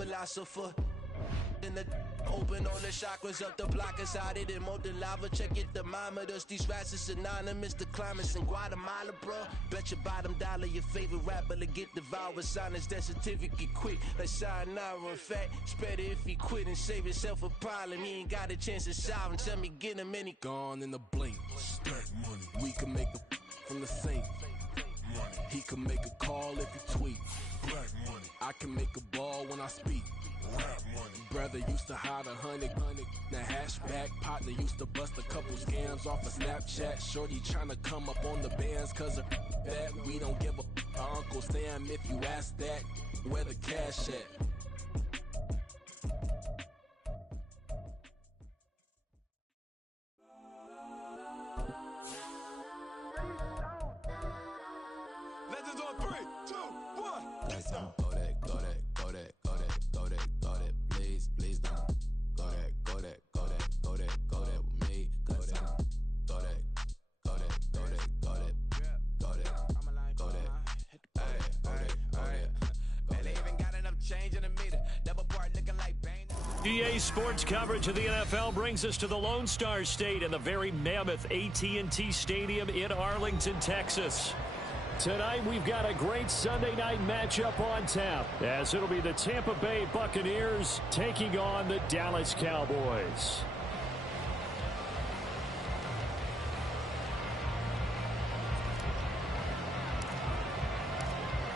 philosopher. In the open all the chakras up the block inside it and molten lava. Check it thermometers. These rats is synonymous. The climates in Guatemala, bro. Bet your bottom dollar your favorite rapper to get devoured. Sign his death certificate quick. Like sayonara. In fact, it's better if he quit and save himself a problem. He ain't got a chance to solve him. Tell me get him any gone in the blink. Stack money. We can make a from the sink. Money. He can make a call if he tweet. Black money. I can make a ball when I speak. Rap money. Brother used to hide 100. The hatchback partner used to bust a couple scams off of Snapchat. Shorty tryna come up on the bands cause of that. We don't give a our Uncle Sam if you ask that. Where the cash at? Legends on 3, 2, 1. Let's go. Please don't go that with me. Go that. They ain't even got enough change in the meter. Double part looking like Bane. EA Sports coverage of the NFL brings us to the Lone Star State and the very mammoth AT&T Stadium in Arlington, Texas. Tonight, we've got a great Sunday night matchup on tap, as it'll be the Tampa Bay Buccaneers taking on the Dallas Cowboys.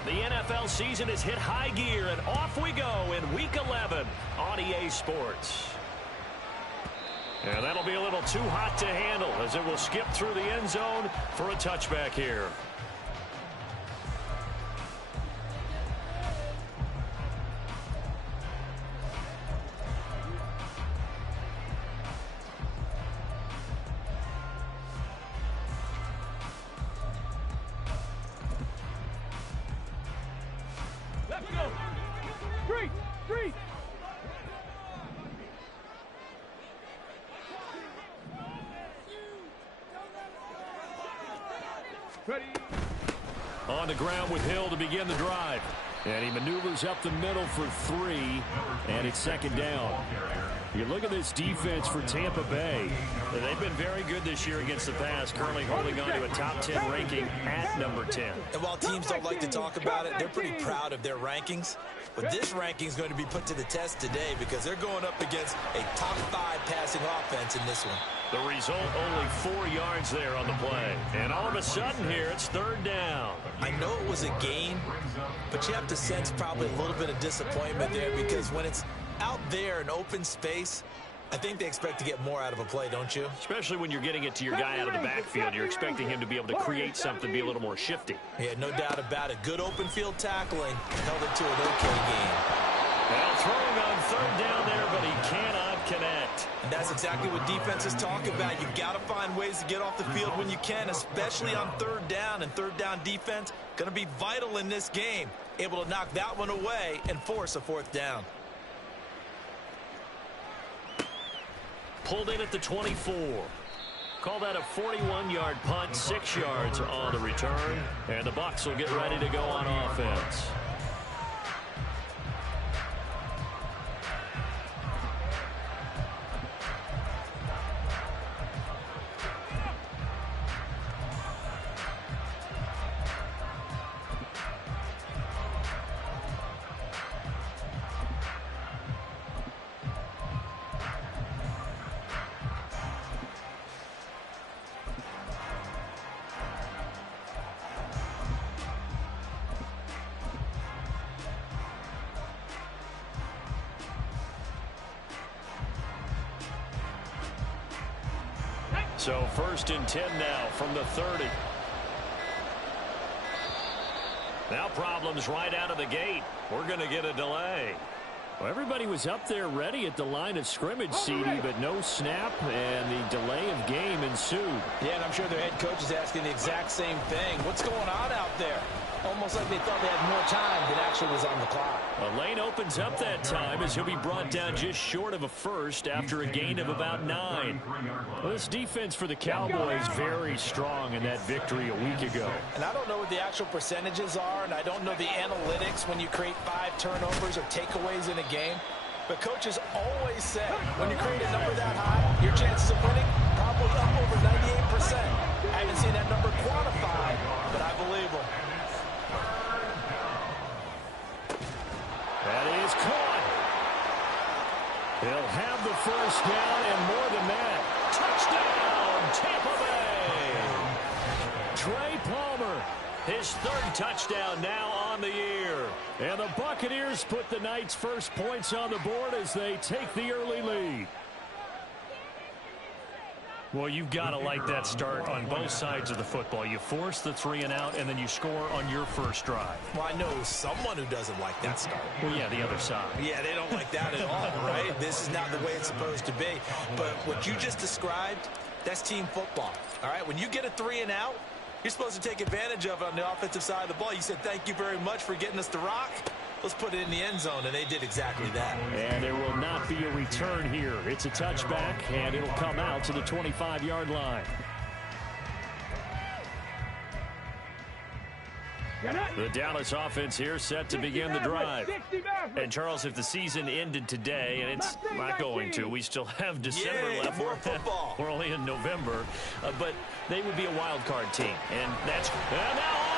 The NFL season has hit high gear, and off we go in Week 11 on EA Sports. And that'll be a little too hot to handle, as it will skip through the end zone for a touchback here. Let's go. Three. Ready. On the ground with Hill to begin the drive. And he maneuvers up the middle for 3, and it's second down. You look at this defense for Tampa Bay. They've been very good this year against the pass, currently holding on to a top 10 ranking at number 10. And while teams don't like to talk about it, they're pretty proud of their rankings. But this ranking is going to be put to the test today because they're going up against a top 5 passing offense in this one. The result, only 4 yards there on the play. And all of a sudden here, it's third down. I know it was a gain, but you have to sense probably a little bit of disappointment there because when it's out there in open space, I think they expect to get more out of a play, don't you? Especially when you're getting it to your guy out of the backfield. You're expecting him to be able to create something, be a little more shifty. Yeah, no doubt about it. Good open field tackling. Held it to an okay game. Well, throwing on third down there, but he cannot connect. And that's exactly what defenses talk about. You've got to find ways to get off the field when you can, especially on third down. And third down defense going to be vital in this game. Able to knock that one away and force a fourth down. Pulled in at the 24. Call that a 41-yard punt, 6 yards on the return. And the Bucs will get ready to go on offense. So 1st and 10 now from the 30. Now problems right out of the gate. We're going to get a delay. Well, everybody was up there ready at the line of scrimmage, CD, but no snap, and the delay of game ensued. Yeah, and I'm sure their head coach is asking the exact same thing. What's going on out there? Almost like they thought they had more time than actually was on the clock. A lane opens up that time as he'll be brought down just short of a first after a gain of about 9. Well, this defense for the Cowboys very strong in that victory a week ago. And I don't know what the actual percentages are, and I don't know the analytics when you create 5 turnovers or takeaways in a game. But coaches always say when you create a number that high, your chances of winning probably up over 98%. I haven't seen that number quantified, but I believe them. That is caught. He'll have the first down and more than that. Touchdown, Tampa Bay. Trey Palmer, his 3rd touchdown now on the year. And the Buccaneers put the Knights' first points on the board as they take the early lead. Well, you've got to like that start on both sides of the football. You force the 3 and out, and then you score on your first drive. Well, I know someone who doesn't like that start. Well, yeah, the other side. Yeah, they don't like that at all, right? This is not the way it's supposed to be. But what you just described, that's team football, all right? When you get a 3 and out, you're supposed to take advantage of it on the offensive side of the ball. You said, thank you very much for getting us the rock. Let's put it in the end zone, and they did exactly that. And there will not be a return here. It's a touchback, and it'll come out to the 25-yard line. The Dallas offense here set to begin the drive. And, Charles, if the season ended today, and it's not going to, we still have December left. More football. We're only in November. But they would be a wild card team. And now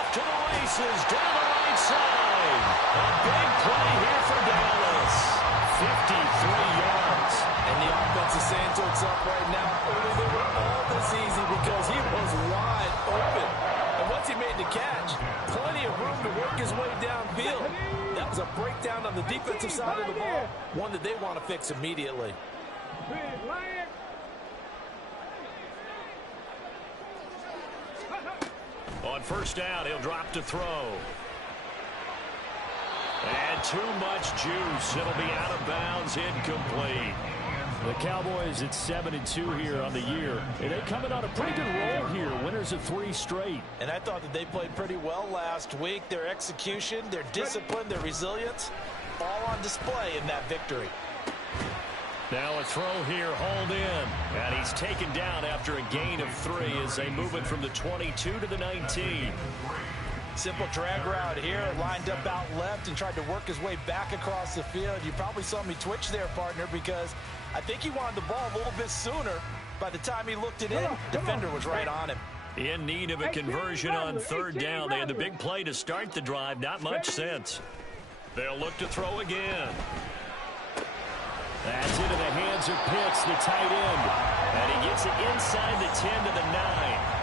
off to the races down the right side. A big play here for Dallas. 53 yards. And the offense is saying to itself right now, they were all this easy because he was wide open. And once he made the catch, plenty of room to work his way downfield. That was a breakdown on the defensive side of the ball, one that they want to fix immediately. On first down, he'll drop to throw. And too much juice. It'll be out of bounds, incomplete. The Cowboys at 7-2 here on the year. And they're coming on a pretty good roll here. Winners of 3 straight. And I thought that they played pretty well last week. Their execution, their discipline, their resilience, all on display in that victory. Now a throw here, hauled in. And he's taken down after a gain of 3 as they move it from the 22 to the 19. Simple drag route here, lined up out left and tried to work his way back across the field. You probably saw me twitch there, partner, because I think he wanted the ball a little bit sooner. By the time he looked it in, defender was right on him. In need of a conversion on 3rd down. They had the big play to start the drive. Not much sense. They'll look to throw again. That's into the hands of Pitts, the tight end. And he gets it inside the 10 to the 9.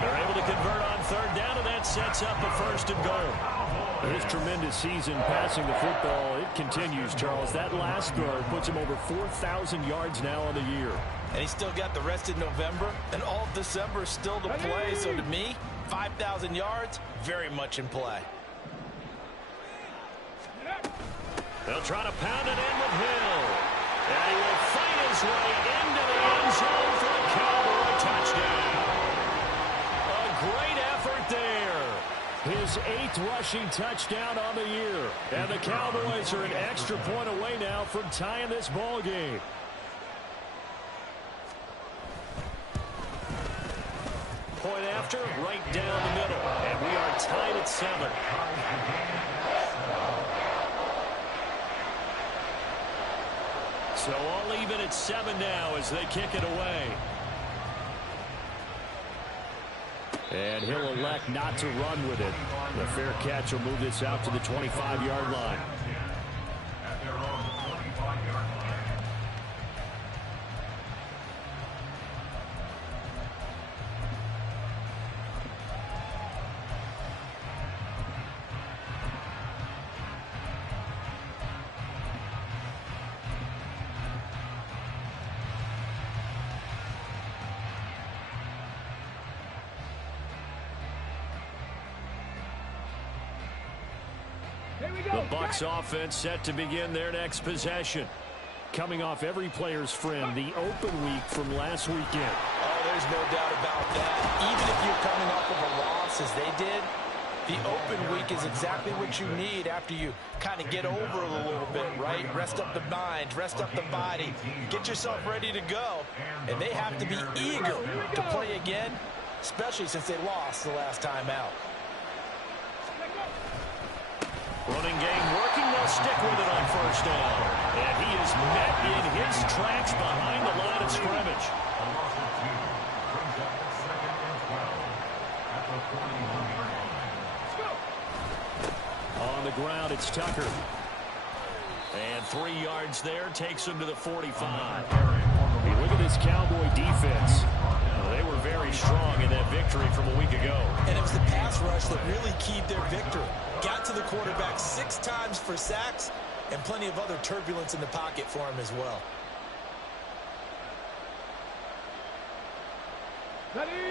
They're able to convert on 3rd down, and that sets up a 1st and goal. His tremendous season passing the football, it continues, Charles. That last throw puts him over 4,000 yards now on the year. And he's still got the rest of November, and all of December still to play. So to me, 5,000 yards, very much in play. They'll try to pound it in with Hill. And he will fight his way into the end zone for the Cowboy touchdown. A great effort there. His 8th rushing touchdown on the year. And the Cowboys are an extra point away now from tying this ball game. Point after, right down the middle. And we are tied at 7. So all even at 7 now as they kick it away. And he'll elect not to run with it. The fair catch will move this out to the 25-yard line. The Bucs offense set to begin their next possession. Coming off every player's friend, the open week from last weekend. Oh, there's no doubt about that. Even if you're coming off of a loss as they did, The open week is exactly what you need after you kind of get over it a little bit, right? Rest up the mind, rest up the body, get yourself ready to go. And they have to be eager to play again, especially since they lost the last time out. Running game working, they'll stick with it on first down. And he is met in his tracks behind the line of scrimmage. On the ground, it's Tucker. And 3 yards there takes him to the 45. Hey, look at this Cowboy defense. They were very strong in that victory from a week ago. And it was the pass rush that really keyed their victory. Got to the quarterback 6 times for sacks and plenty of other turbulence in the pocket for him as well.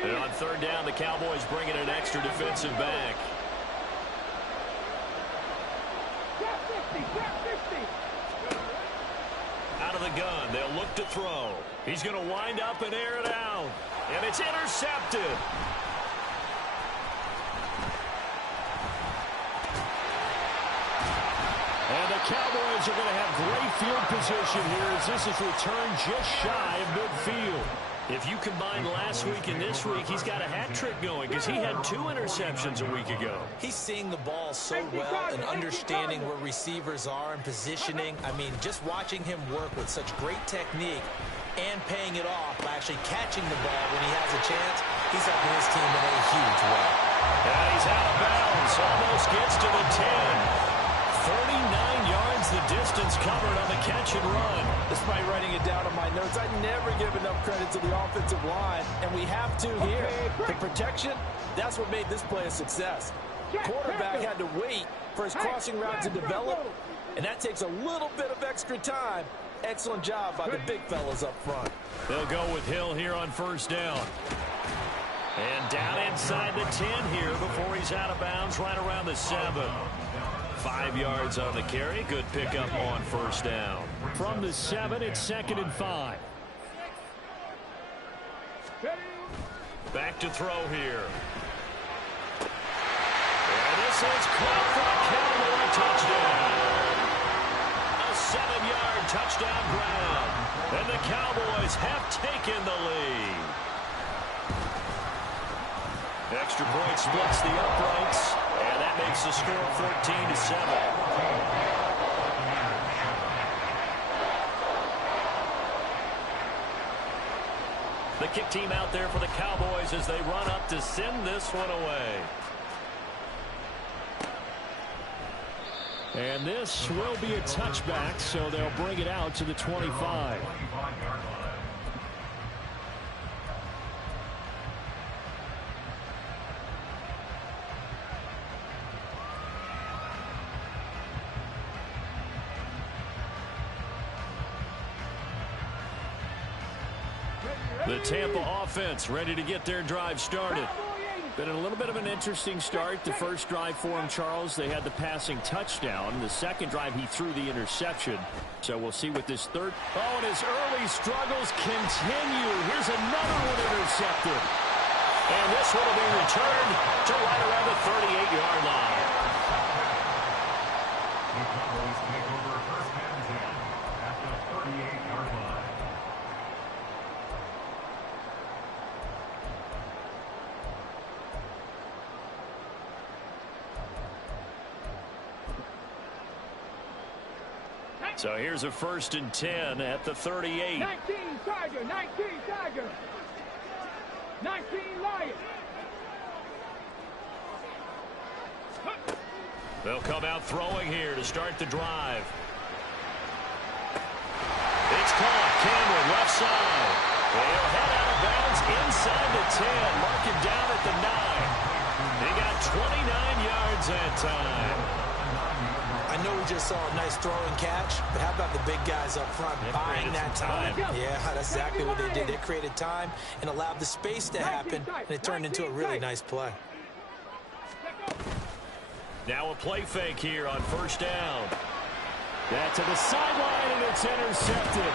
And on third down, the Cowboys bring in an extra defensive back. Out of the gun, they'll look to throw. He's going to wind up and air it out. And it's intercepted. And the Cowboys are going to have great field position here as this is returned just shy of midfield. If you combine last week and this week, he's got a hat trick going because he had 2 interceptions a week ago. He's seeing the ball so well and understanding where receivers are and positioning. I mean, just watching him work with such great technique and paying it off by actually catching the ball when he has a chance, he's helping his team in a huge way. And he's out of bounds, almost gets to the 10. 39 yards the distance covered on the catch and run. Despite writing it down on my notes, I never give enough credit to the offensive line, and we have to here. The protection, that's what made this play a success. Quarterback had to wait for his crossing route to develop, and that takes a little bit of extra time. Excellent job by the big fellas up front. They'll go with Hill here on first down. And down inside the 10 here before he's out of bounds right around the 7. 5 yards on the carry. Good pickup on first down. From the 7, it's 2nd and 5. Back to throw here. And this is caught for a Cowboy touchdown. A 7-yard touchdown grab. And the Cowboys have taken the lead. Extra point splits the uprights. And that makes the score 14-7. The kick team out there for the Cowboys as they run up to send this one away. And this will be a touchback, so they'll bring it out to the 25. The Tampa offense ready to get their drive started. Been a little bit of an interesting start. The first drive for him, Charles, they had the passing touchdown. The second drive, he threw the interception. So we'll see what this third. Oh, and his early struggles continue. Here's another one intercepted. And this one will be returned to right around the 38-yard line. So here's a 1st and 10 at the 38. 19 Tiger, 19 Tiger. 19 Lion. They'll come out throwing here to start the drive. It's caught. Cameron left side. They'll head out of bounds inside the 10. Mark him down at the 9. They got 29 yards that time. I know we just saw a nice throw and catch, but how about the big guys up front buying that time? Yeah, that's exactly what they did. They created time and allowed the space to happen, and it turned into a really nice play. Now a play fake here on first down. That to the sideline, and it's intercepted.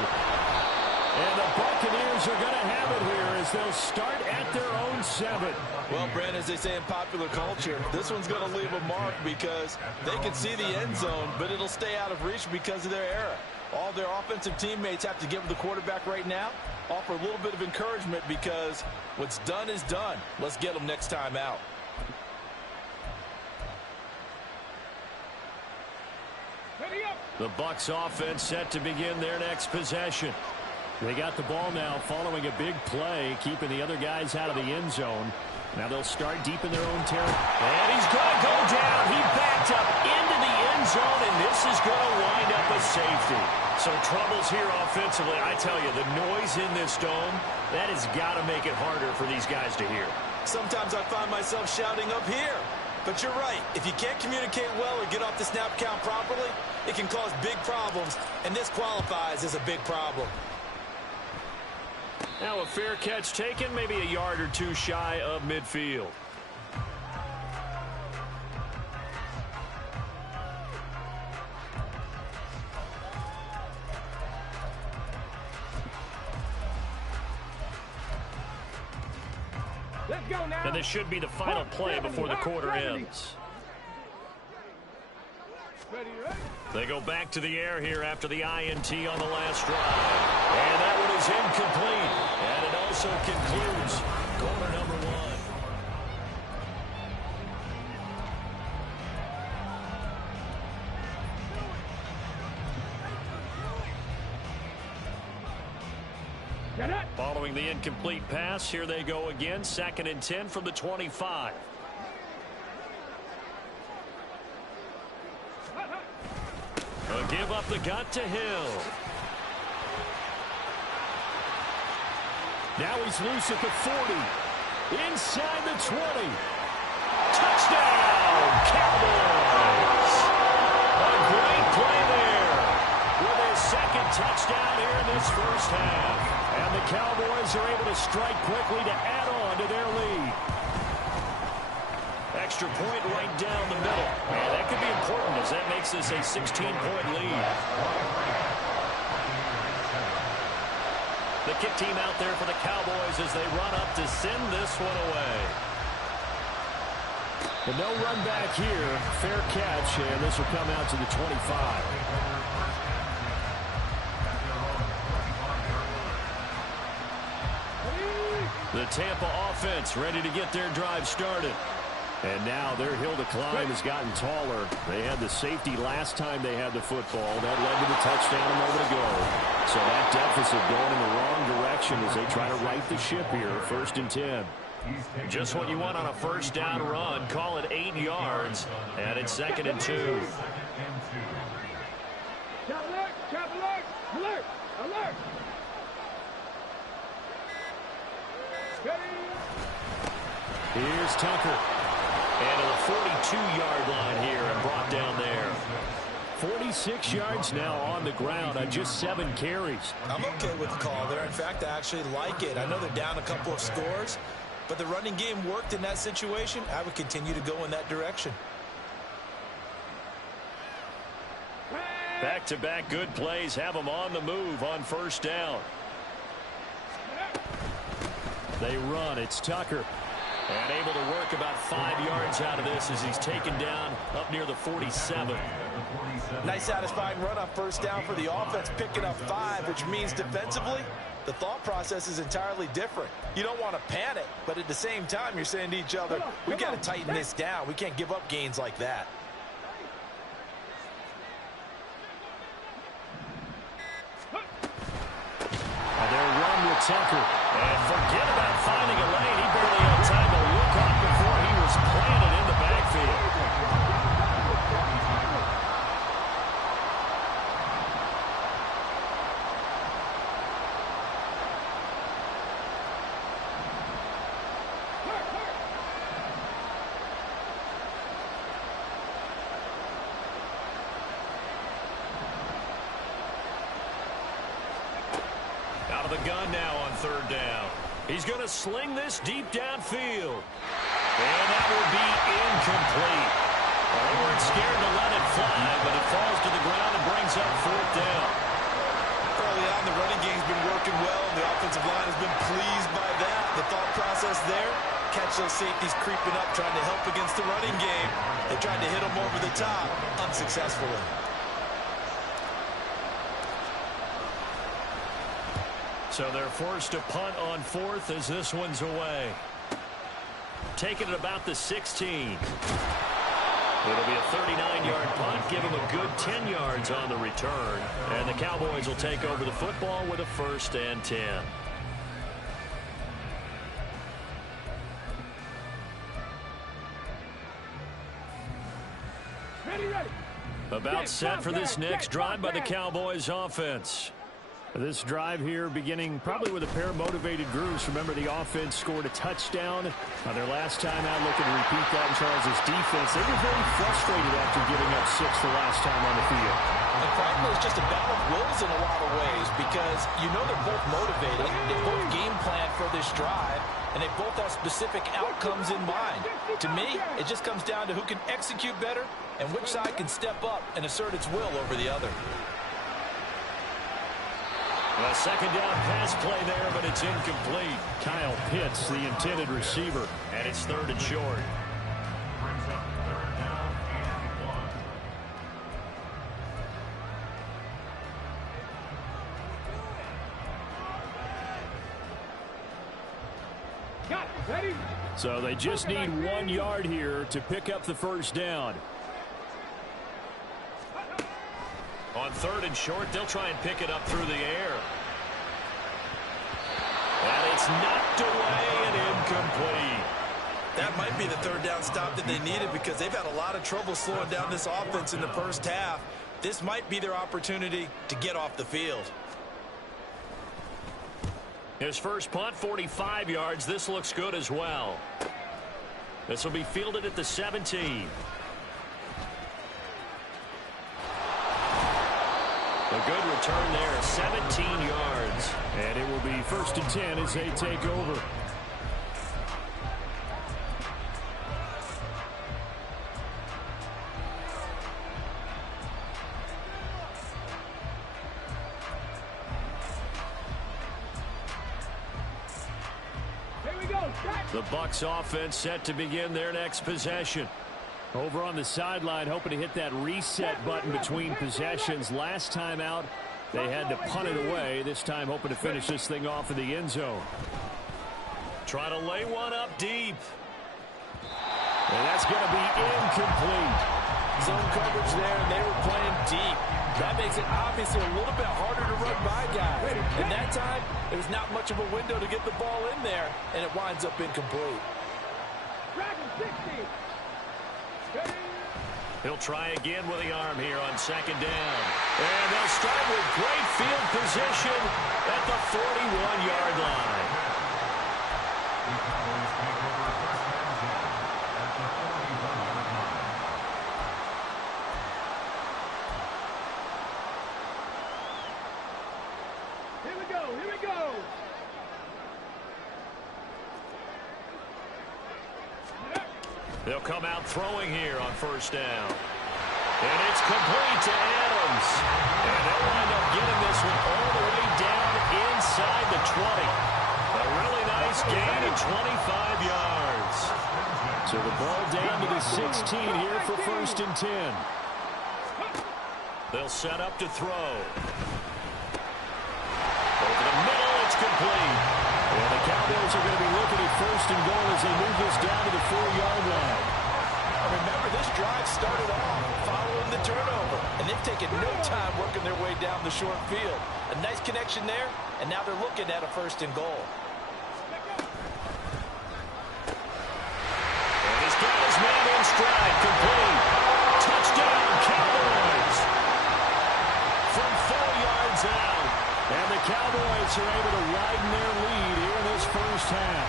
And the Buccaneers are going to have it here as they'll start at their own 7. Well, Brandon, as they say in popular culture, this one's going to leave a mark because they can see the end zone, but it'll stay out of reach because of their error. All their offensive teammates have to give the quarterback right now, offer a little bit of encouragement because what's done is done. Let's get them next time out. The Bucs offense set to begin their next possession. They got the ball now following a big play, keeping the other guys out of the end zone. Now they'll start deep in their own territory. And he's going to go down. He backed up into the end zone, and this is going to wind up a safety. So troubles here offensively. I tell you, the noise in this dome, that has got to make it harder for these guys to hear. Sometimes I find myself shouting up here. But you're right. If you can't communicate well or get off the snap count properly, it can cause big problems, and this qualifies as a big problem. Now a fair catch taken, maybe a yard or two shy of midfield. Let's go now. And this should be the final play before the quarter ends. They go back to the air here after the INT on the last drive. And that one is incomplete. And it also concludes quarter number 1. Following the incomplete pass, here they go again. 2nd and 10 from the 25. A give up the gut to Hill. Now he's loose at the 40. Inside the 20. Touchdown, Cowboys! A great play there with his 2nd touchdown here in this first half. And the Cowboys are able to strike quickly to add on to their lead. Extra point right down the middle. And that could be important as that makes this a 16-point lead. The kick team out there for the Cowboys as they run up to send this one away. And no run back here. Fair catch, and this will come out to the 25. The Tampa offense ready to get their drive started. And now their hill to climb has gotten taller. They had the safety last time they had the football. That led to the touchdown a moment ago. So that deficit going in the wrong direction as they try to right the ship here. 1st and 10. Just what you want on a first down run. Call it 8 yards. And it's 2nd and 2. Trap alert! Trap alert! Alert! Alert! Here's Tucker. And to the 42-yard line here and brought down there. 46 yards now on the ground on just 7 carries. I'm okay with the call there. In fact, I actually like it. I know they're down a couple of scores, but the running game worked in that situation. I would continue to go in that direction. Back-to-back good plays have them on the move on first down. They run. It's Tucker. And able to work about 5 yards out of this as he's taken down up near the 47. Nice satisfying run on first down for the offense, picking up 5, which means defensively, the thought process is entirely different. You don't want to panic, but at the same time, you're saying to each other, we got to tighten this down. We can't give up gains like that. And they'll run with Tucker. And forget about finding a lane. He barely had time to look up before he was planted in the backfield. Out of the gun now on 3rd down. He's going to sling this deep downfield. And that will be incomplete. Well, they weren't scared to let it fly, but it falls to the ground and brings up 4th down. Early on, the running game's been working well. offensive line has been pleased by that. The thought process there, catch those safeties creeping up, trying to help against the running game. They tried to hit them over the top, unsuccessfully. So they're forced to punt on fourth as this one's away. Taking it about the 16. It'll be a 39-yard punt, give them a good 10 yards on the return. And the Cowboys will take over the football with a 1st and 10. Ready. About set for this next drive by the Cowboys offense. This drive here beginning probably with a pair of motivated grooves. Remember, the offense scored a touchdown on their last time out, looking to repeat that in Charles' defense. They were very frustrated after giving up 6 the last time on the field. And frankly, it's just a battle of wills in a lot of ways because you know they're both motivated. They both game plan for this drive, and they both have specific outcomes in mind. To me, it just comes down to who can execute better and which side can step up and assert its will over the other. A second down pass play there, but it's incomplete. Kyle Pitts, the intended receiver, and it's 3rd and short. Ready. So they just need 1 yard here to pick up the 1st down. On 3rd and short, they'll try and pick it up through the air. And it's knocked away and incomplete. That might be the 3rd down stop that they needed because they've had a lot of trouble slowing down this offense in the first half. This might be their opportunity to get off the field. His first punt, 45 yards. This looks good as well. This will be fielded at the 17. A good return there, 17 yards. And it will be 1st and 10 as they take over. Here we go. The Bucs offense set to begin their next possession. Over on the sideline, hoping to hit that reset button between possessions. Last time out, they had to punt it away. This time, hoping to finish this thing off in the end zone. Try to lay one up deep. And that's going to be incomplete. Zone coverage there, and they were playing deep. That makes it obviously a little bit harder to run by guys. And that time, there's not much of a window to get the ball in there, and it winds up incomplete. Dragon 60. He'll try again with the arm here on 2nd down. And they'll start with great field position at the 41-yard line. Here we go. They'll come out throwing here on 1st down. And it's complete to Adams. And they'll wind up getting this one all the way down inside the 20. A really nice gain of 25 yards. So the ball down to the 16 here for 1st and 10. They'll set up to throw. Over the middle, it's complete. And the Cowboys are going to be looking at 1st and goal as they move this down to the 4-yard line. Remember, this drive started off following the turnover, and they've taken no time working their way down the short field. A nice connection there, and now they're looking at a 1st and goal. And he's got his man in stride, complete. Touchdown, Cowboys! From 4 yards out. And the Cowboys are able to widen their lead here in this first half.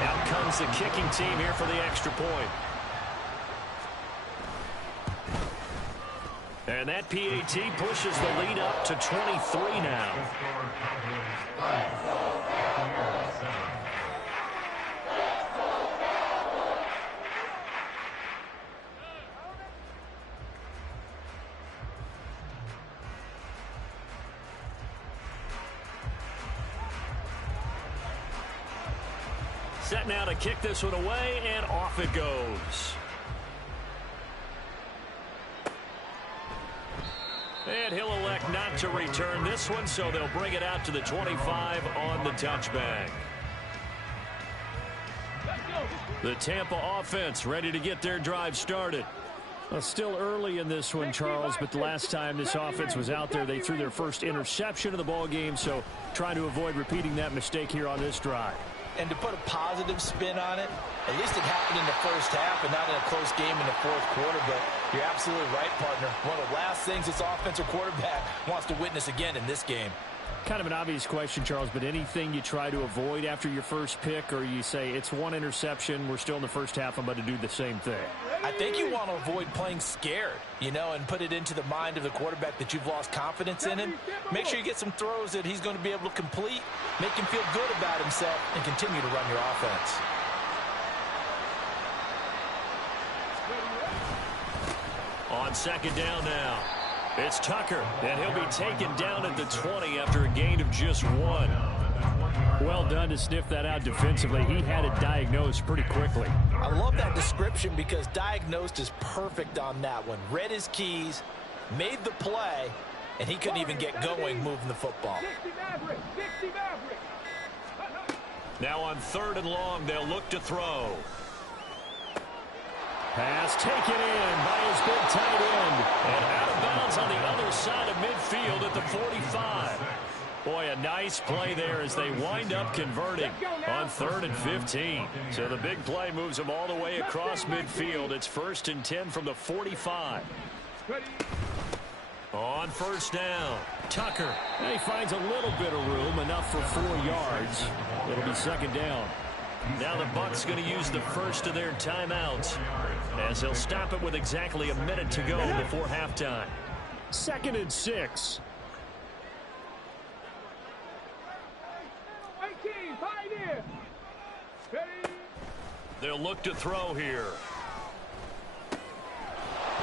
Out comes the kicking team here for the extra point. And that PAT pushes the lead up to 23 now. Set now to kick this one away, and off it goes. And he'll elect not to return this one, so they'll bring it out to the 25 on the touchback. The Tampa offense ready to get their drive started. Well, still early in this one, Charles, but the last time this offense was out there, they threw their first interception of the ball game, so trying to avoid repeating that mistake here on this drive. And to put a positive spin on it, at least it happened in the first half and not in a close game in the fourth quarter, but you're absolutely right, partner. One of the last things this offensive quarterback wants to witness again in this game. Kind of an obvious question, Charles, but anything you try to avoid after your first pick, or you say it's one interception, we're still in the first half, I'm about to do the same thing? I think you want to avoid playing scared, and put it into the mind of the quarterback that you've lost confidence in him. Make sure you get some throws that he's going to be able to complete, make him feel good about himself, and continue to run your offense. On second down now, it's Tucker, and he'll be taken down at the 20 after a gain of just 1. Well done to sniff that out defensively. He had it diagnosed pretty quickly. I love that description because diagnosed is perfect on that one. Read his keys, made the play, and he couldn't even get going moving the football. Now on 3rd and long, they'll look to throw. Pass taken in by his big tight end. And out of bounds on the other side of midfield at the 45. Boy, a nice play there as they wind up converting on 3rd and 15. So the big play moves them all the way across midfield. It's 1st and 10 from the 45. On first down, Tucker. And he finds a little bit of room, enough for 4 yards. It'll be 2nd down. Now the Bucs going to use the first of their timeouts as they'll stop it with exactly a minute to go before halftime. 2nd and 6. They'll look to throw here.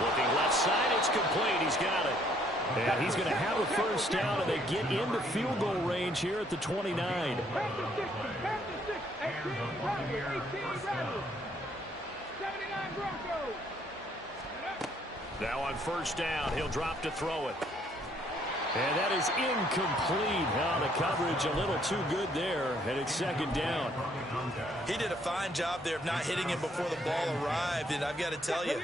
Looking left side, it's complete. He's got it. And he's going to have a first down, and they get into field goal range here at the 29. Now on first down, he'll drop to throw it. And that is incomplete. Now the coverage a little too good there, and it's 2nd down. He did a fine job there of not hitting him before the ball arrived, and I've got to tell you,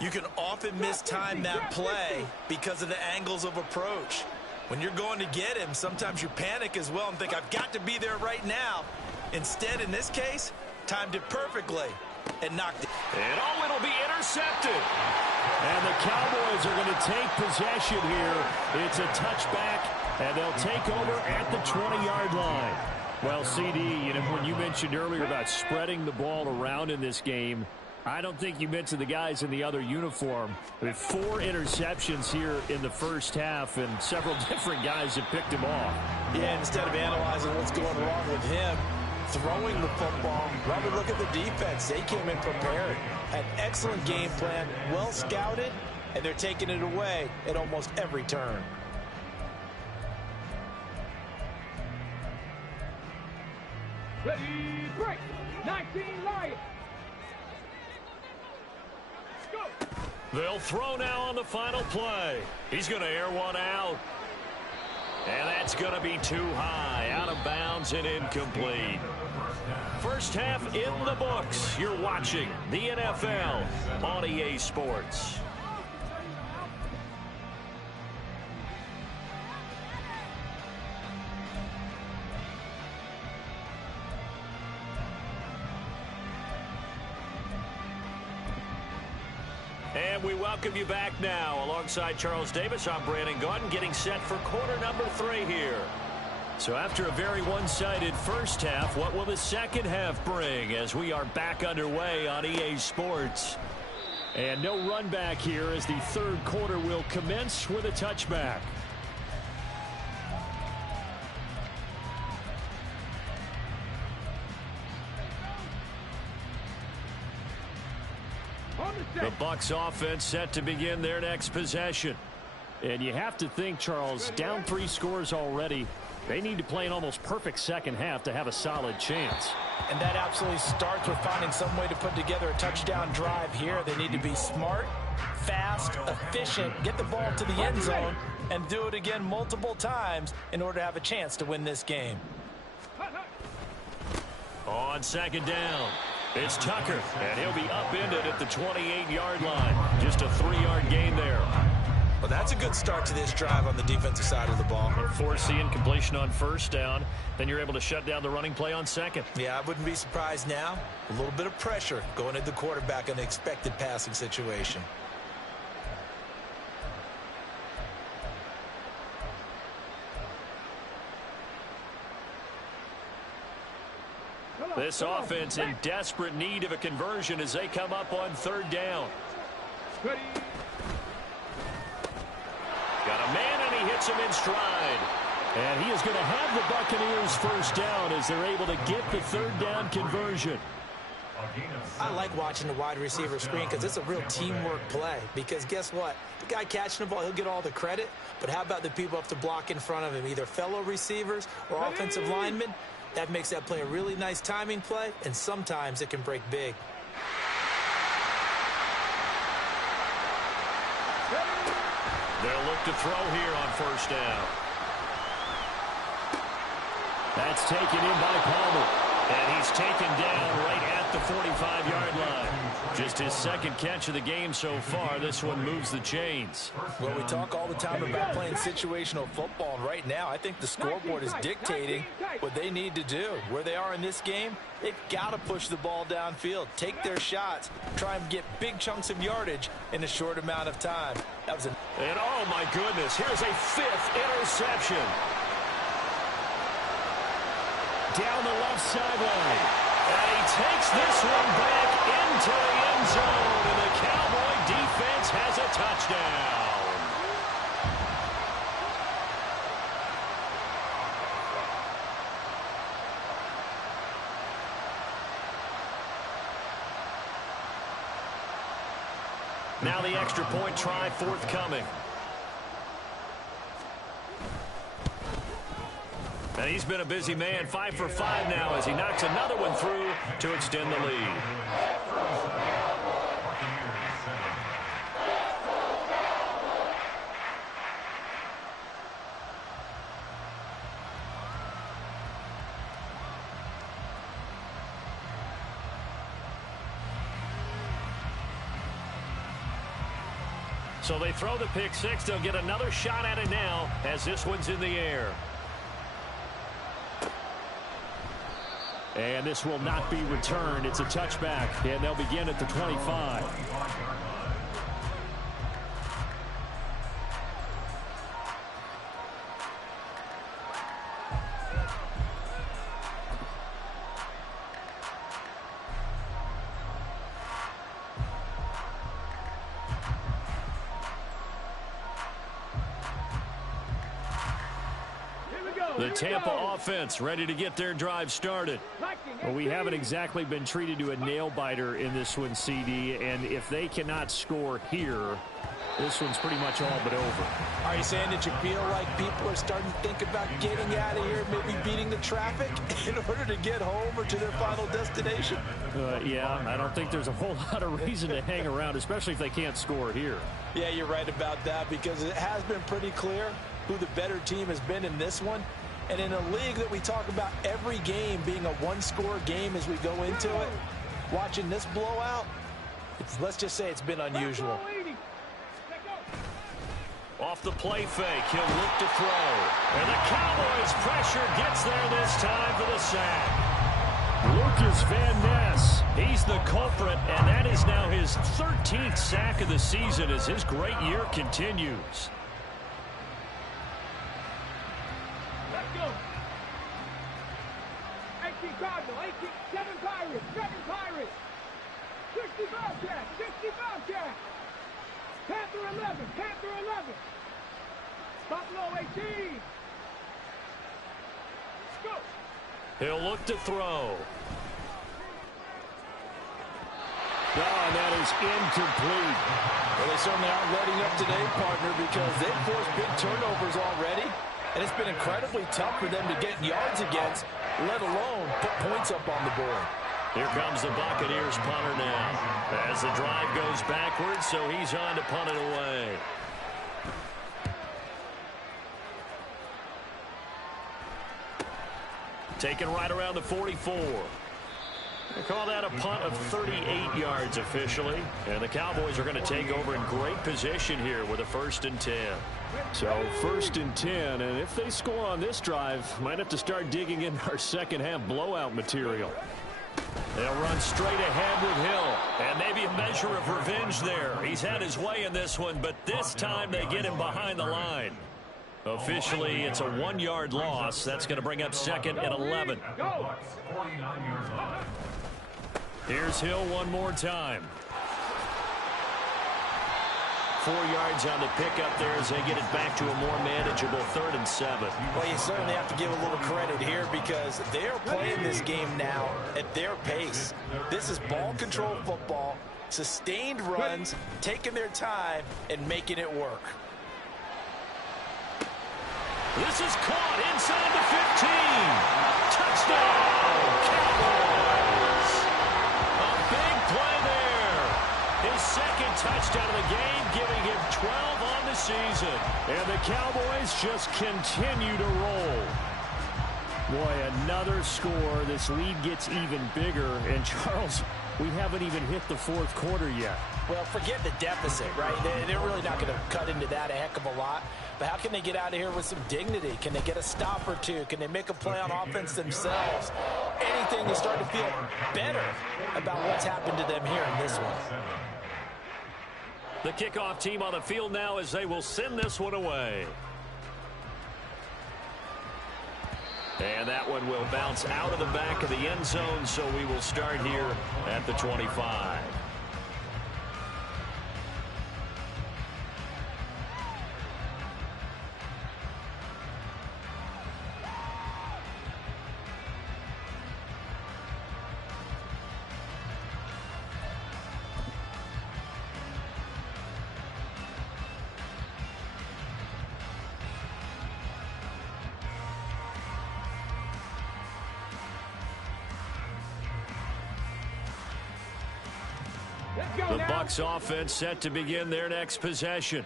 you can often mistime that play because of the angles of approach. When you're going to get him, sometimes you panic as well and think, I've got to be there right now. Instead, in this case, timed it perfectly and knocked it. And it'll be intercepted. And the Cowboys are going to take possession here. It's a touchback, and they'll take over at the 20-yard line. Well, CD, when you mentioned earlier about spreading the ball around in this game, I don't think you mentioned the guys in the other uniform. With 4 interceptions here in the first half, and several different guys have picked him off. Yeah, instead of analyzing what's going wrong with him, throwing the football, rather look at the defense. They came in prepared, had excellent game plan, well scouted, and they're taking it away at almost every turn. Ready, break. 19 Lions. Go. They'll throw now on the final play. He's going to air one out. And that's going to be too high, out of bounds and incomplete. First half in the books. You're watching the NFL on EA Sports. And we welcome you back now. Alongside Charles Davis, I'm Brandon Gaudin, getting set for quarter number 3 here. So after a very one-sided first half, what will the second half bring as we are back underway on EA Sports? And no run back here as the 3rd quarter will commence with a touchback. The Bucs offense set to begin their next possession. And you have to think, Charles, down 3 scores already. They need to play an almost perfect second half to have a solid chance. And that absolutely starts with finding some way to put together a touchdown drive here. They need to be smart, fast, efficient, get the ball to the end zone, and do it again multiple times in order to have a chance to win this game. On second down, it's Tucker, and he'll be upended at the 28-yard line. Just a 3-yard gain there. Well, that's a good start to this drive on the defensive side of the ball. Force the incompletion on first down. Then you're able to shut down the running play on second. Yeah, I wouldn't be surprised now. A little bit of pressure going at the quarterback in an expected passing situation. This offense in desperate need of a conversion as they come up on third down. Got a man, and he hits him in stride. And he is going to have the Buccaneers first down as they're able to get the third down conversion. I like watching the wide receiver screen because it's a real teamwork play. Because guess what? The guy catching the ball, he'll get all the credit. But how about the people up to block in front of him, either fellow receivers or offensive linemen? That makes that play a really nice timing play, and sometimes it can break big. They'll look to throw here on first down. That's taken in by Palmer. And he's taken down right at the 45-yard line. Just his second catch of the game so far. This one moves the chains. Well, we talk all the time about playing situational football. And right now, I think the scoreboard is dictating what they need to do. Where they are in this game, they've got to push the ball downfield, take their shots, try and get big chunks of yardage in a short amount of time. That was And oh my goodness, here's a 5th interception. Down the left sideline. And he takes this one back into the end zone. And the Cowboy defense has a touchdown. Now the extra point try forthcoming. And he's been a busy man, 5 for 5 now as he knocks another one through to extend the lead. So they throw the pick six. They'll get another shot at it now as this one's in the air. And this will not be returned. It's a touchback, and they'll begin at the 25. The Tampa offense ready to get their drive started. Well, we haven't exactly been treated to a nail-biter in this one, CD, and if they cannot score here, this one's pretty much all but over. Are you saying that you feel like people are starting to think about getting out of here, maybe beating the traffic in order to get home or to their final destination? Yeah, I don't think there's a whole lot of reason to hang around, especially if they can't score here. Yeah, you're right about that because it has been pretty clear who the better team has been in this one. And in a league that we talk about every game being a one-score game as we go into it, watching this blowout, let's just say it's been unusual. Off the play fake, he'll look to throw. And the Cowboys' pressure gets there this time for the sack. Lucas Van Ness, he's the culprit, and that is now his 13th sack of the season as his great year continues. 7 Pirates, 7 Pirates. 60 Bobcats, 60 Bobcats. Panther 11, Panther 11. Buffalo 18. Go. He'll look to throw. and that is incomplete. Well, they certainly aren't letting up today, partner, because they've forced big turnovers already, and it's been incredibly tough for them to get yards against, let alone put points up on the board. Here comes the Buccaneers punter now as the drive goes backwards, so he's on to punt it away. Taken right around the 44. They call that a punt of 38 yards officially. And the Cowboys are going to take over in great position here with a 1st and 10. So 1st and 10, and if they score on this drive, might have to start digging in our second half blowout material. They'll run straight ahead with Hill, and maybe a measure of revenge there. He's had his way in this one, but this time they get him behind the line. Officially, it's a 1-yard loss. That's going to bring up 2nd and 11. Here's Hill one more time. 4 yards on the pickup there as they get it back to a more manageable 3rd and 7. Well, you certainly have to give a little credit here because they're playing this game now at their pace. This is ball control football, sustained runs, taking their time, and making it work. This is caught inside the 15. Touchdown, Cowboys. A big play there. His 2nd touchdown of the game, giving him 12 on the season. And the Cowboys just continue to roll. Boy, another score. This lead gets even bigger. And, Charles, we haven't even hit the 4th quarter yet. Well, forget the deficit, right? They're really not going to cut into that a heck of a lot. But how can they get out of here with some dignity? Can they get a stop or two? Can they make a play on offense themselves? Anything to start to feel better about what's happened to them here in this one. The kickoff team on the field now as they will send this one away. And that one will bounce out of the back of the end zone, so we will start here at the 25. The Bucs offense set to begin their next possession.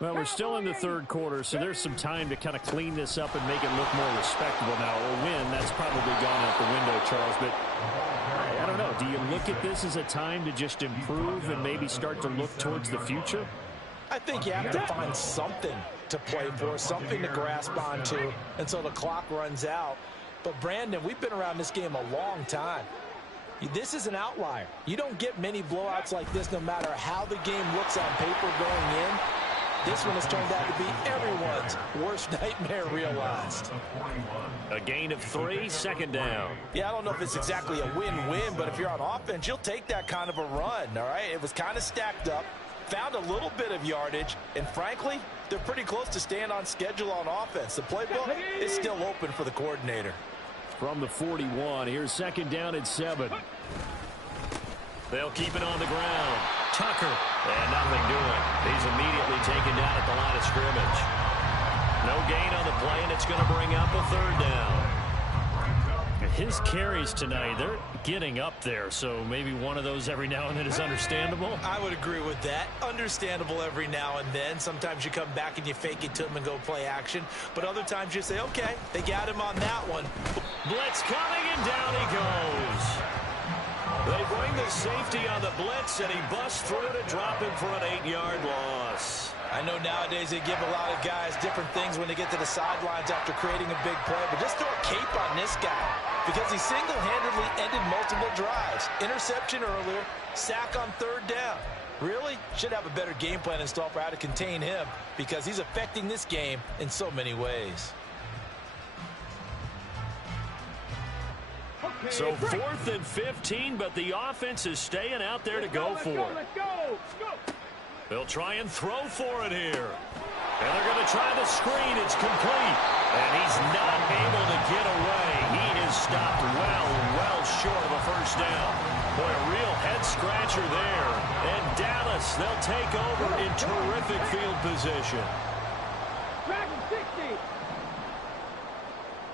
Well, we're still in the 3rd quarter, so there's some time to kind of clean this up and make it look more respectable now. A win, that's probably gone out the window, Charles, but I don't know. Do you look at this as a time to just improve and maybe start to look towards the future? I think you have to find something to play for, something to grasp onto until the clock runs out. But, Brandon, we've been around this game a long time. This is an outlier. You don't get many blowouts like this no matter how the game looks on paper going in. This one has turned out to be everyone's worst nightmare realized. A gain of 3, 2nd down. Yeah, I don't know if it's exactly a win-win, but if you're on offense, you'll take that kind of a run, all right? It was kind of stacked up, found a little bit of yardage, and frankly, they're pretty close to staying on schedule on offense. The playbook is still open for the coordinator. From the 41, here's 2nd down and 7. They'll keep it on the ground. Tucker, and nothing doing. He's immediately taken down at the line of scrimmage. No gain on the play, and it's going to bring up a 3rd down. His carries tonight, they're getting up there, so maybe one of those every now and then is understandable. I would agree with that. Understandable every now and then. Sometimes you come back and you fake it to him and go play action. But other times you say, okay, they got him on that one. Blitz coming, and down he goes. They bring the safety on the blitz, and he busts through to drop him for an 8-yard loss. I know nowadays they give a lot of guys different things when they get to the sidelines after creating a big play, but just throw a cape on this guy because he single-handedly ended multiple drives. Interception earlier, sack on 3rd down. Really? Should have a better game plan installed for how to contain him because he's affecting this game in so many ways. So 4th and 15, but the offense is staying out there to go for it. Let's go. They'll try and throw for it here. And they're going to try the screen. It's complete. And he's not able to get away. He is stopped well short of a 1st down. Boy, a real head-scratcher there. And Dallas, they'll take over in terrific field position. Dragon 60.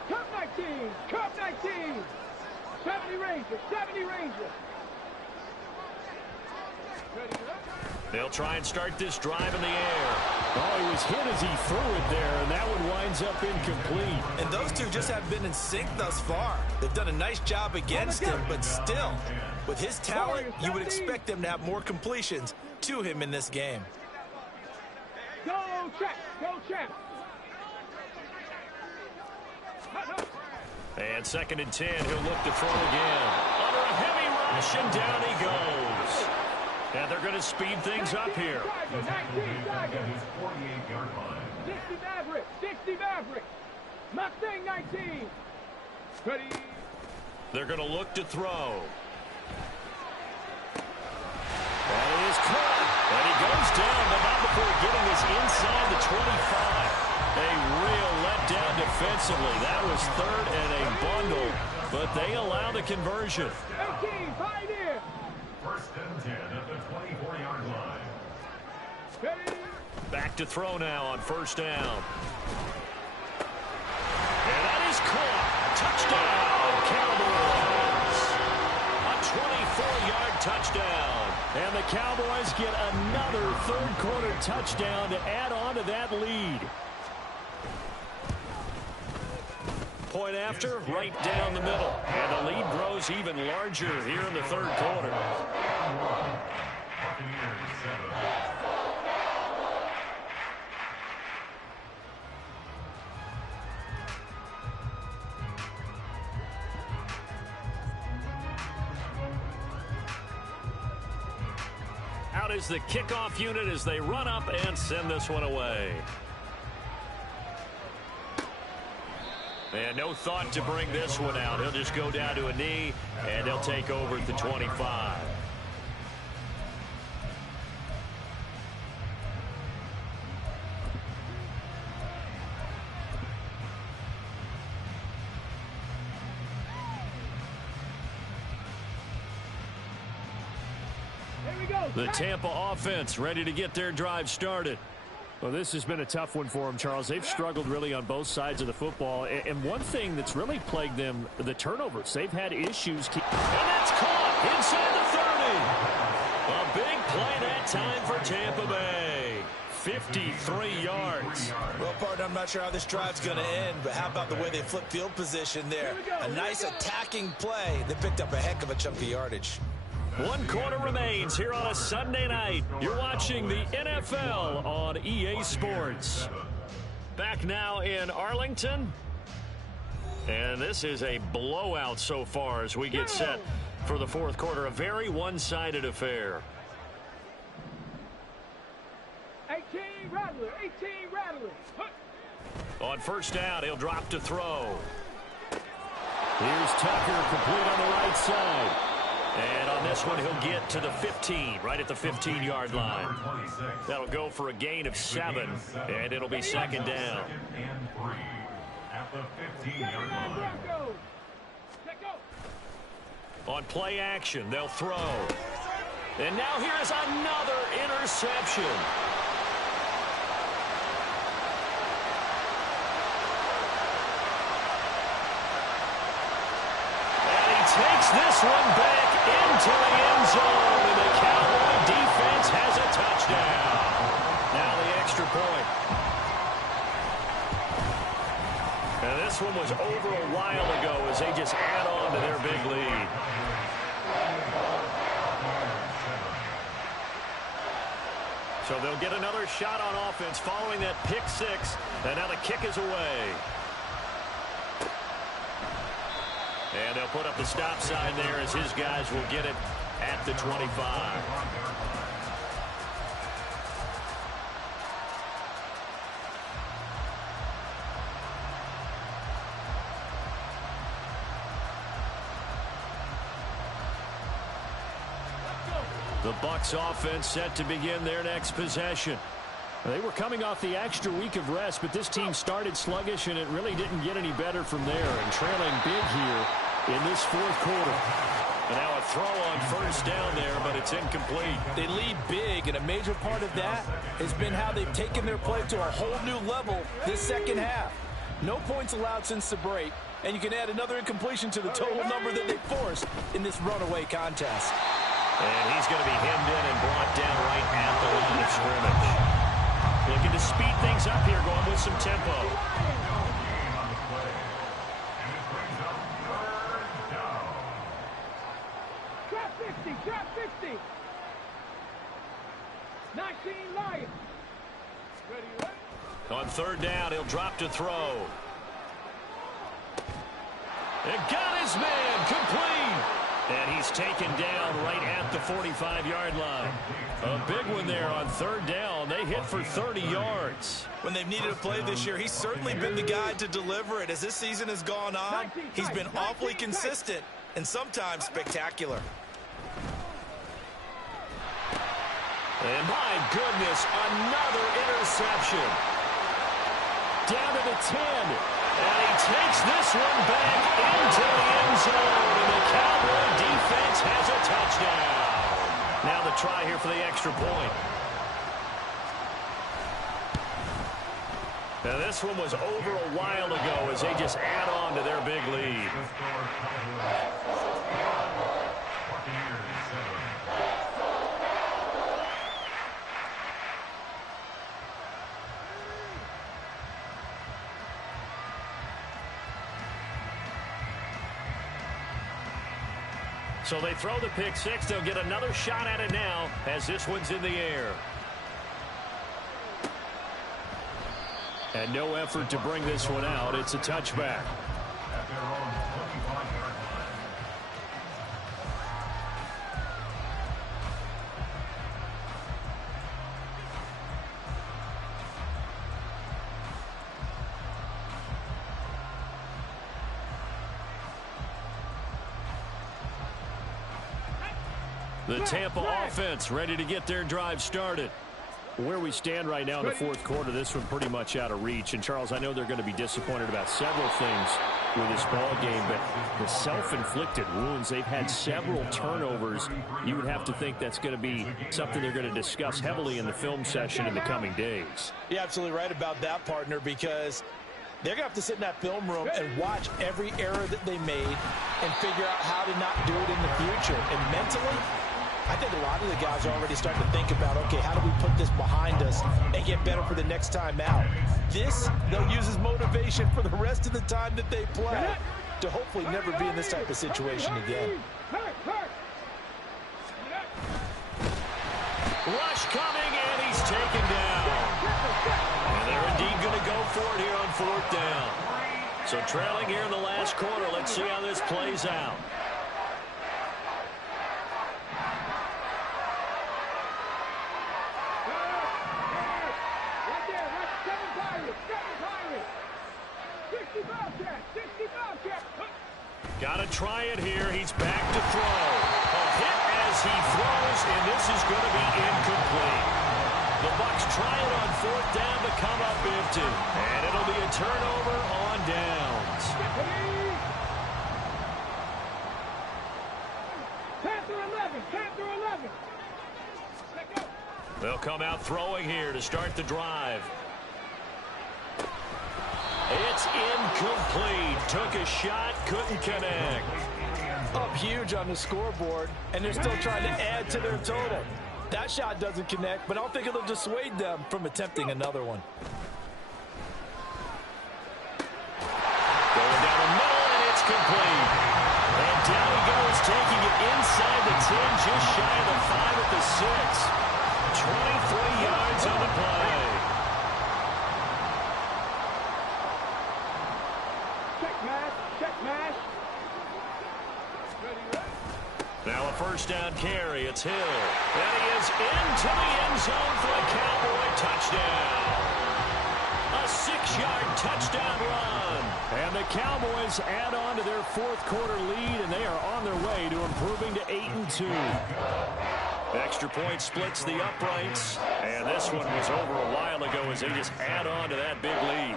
Cup 19. Cup 19. 70 Rangers. 70 Rangers. They'll try and start this drive in the air. Oh, he was hit as he threw it there, and that one winds up incomplete. And those two just have been in sync thus far. They've done a nice job against him, but still, with his talent, you would expect them to have more completions to him in this game. Go, Champ. Go, Champ. And 2nd and 10, he'll look to throw again. Under a heavy rush, and down he goes. And they're going to speed things up here. 60 Maverick. 60 Maverick. Mustang 19. Ready. They're going to look to throw. That is caught. And he goes down, but not before getting this inside the 25. A real letdown defensively. That was 3rd and a bundle, but they allow the conversion. 18, Pioneer. 1st and 10 at the 24-yard line. Ready. Back to throw now on 1st down. And that is caught. Touchdown, Cowboys. A 24-yard touchdown. And the Cowboys get another 3rd quarter touchdown to add on to that lead. Point after, right down the middle. And the lead grows even larger here in the 3rd quarter. Out is the kickoff unit as they run up and send this one away. And no thought to bring this one out. He'll just go down to a knee, and they'll take over at the 25. Here we go. The Tampa offense ready to get their drive started. Well, this has been a tough one for them, Charles. They've struggled really on both sides of the football. And one thing that's really plagued them, the turnovers. They've had issues. And that's caught inside the 30. A big play that time for Tampa Bay. 53 yards. Well, partner, I'm not sure how this drive's going to end, but how about the way they flip field position there? A nice attacking play. They picked up a heck of a chunk of yardage. 1 quarter remains here on a Sunday night. You're watching the NFL on EA Sports. Back now in Arlington. And this is a blowout so far as we get set for the 4th quarter. A very one-sided affair. 18 Rattler. 18 Rattler. On 1st down, he'll drop to throw. Here's Tucker, complete on the right side. And on this one, he'll get to the 15, right at the 15-yard line. That'll go for a gain of 7, and it'll be 2nd down. At the 15-yard line. On play action, they'll throw. And now here's another interception. And he takes this one back into the end zone, and the Cowboy defense has a touchdown. Now the extra point. And this one was over a while ago as they just add on to their big lead. So they'll get another shot on offense following that pick 6, and now the kick is away. And they'll put up the stop sign there as his guys will get it at the 25. The Bucs offense set to begin their next possession. They were coming off the extra week of rest, but this team started sluggish, and it really didn't get any better from there, and trailing big here in this 4th quarter. And now a throw on first down there, but it's incomplete. They lead big, and a major part of that has been how they've taken their play to a whole new level this second half. No points allowed since the break, and you can add another incompletion to the total number that they forced in this runaway contest. And he's going to be hemmed in and brought down right at the line of scrimmage. Looking to speed things up here, going with some tempo. Drop 50. 19 Lions. Ready? On third down, he'll drop to throw. And got his man, complete. And he's taken down right at the 45-yard line. A big one there on third down. They hit for 30 yards. When they've needed a play this year, he's certainly been the guy to deliver it. As this season has gone on, he's been awfully consistent and sometimes spectacular. And my goodness, another interception. Down to the 10. And he takes this one back into the end zone. And the Cowboy defense has a touchdown. Now the try here for the extra point. Now this one was over a while ago as they just add on to their big lead. So they throw the pick six. They'll get another shot at it now as this one's in the air. And no effort to bring this one out. It's a touchback. At their own 25-yard line. The Tampa offense ready to get their drive started. Where we stand right now in the fourth quarter, this one pretty much out of reach. And, Charles, I know they're going to be disappointed about several things with this ball game, but the self-inflicted wounds, they've had several turnovers. You would have to think that's going to be something they're going to discuss heavily in the film session in the coming days. You're absolutely right about that, partner, because they're going to have to sit in that film room and watch every error that they made and figure out how to not do it in the future. And mentally, I think a lot of the guys are already starting to think about, okay, how do we put this behind us and get better for the next time out? This, they'll use as motivation for the rest of the time that they play to hopefully never be in this type of situation again. Rush coming, and he's taken down. And they're indeed going to go for it here on fourth down. So trailing here in the last quarter. Let's see how this plays out. Got to try it here. He's back to throw. A hit as he throws, and this is going to be incomplete. The Bucs try it on fourth down to come up empty. And it'll be a turnover on downs. Panther 11. They'll come out throwing here to start the drive. It's incomplete. Took a shot, couldn't connect. Up huge on the scoreboard, and they're still trying to add to their total. That shot doesn't connect, but I don't think it'll dissuade them from attempting another one. Going down the middle, and it's complete. And down he goes, taking it inside the 10, just shy of the 5 at the 6. 23 yards on the play. Now a first down carry. It's Hill. And he is into the end zone for a Cowboy touchdown. A 6-yard touchdown run. And the Cowboys add on to their fourth quarter lead, and they are on their way to improving to 8-2. Extra point splits the uprights. And this one was over a while ago as they just add on to that big lead.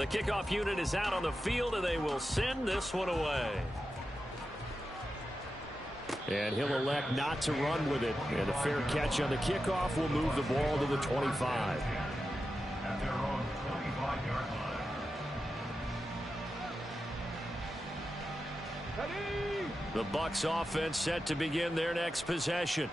The kickoff unit is out on the field, and they will send this one away. And he'll elect not to run with it. And a fair catch on the kickoff will move the ball to the 25. At their own 25-yard line. The Bucs offense set to begin their next possession.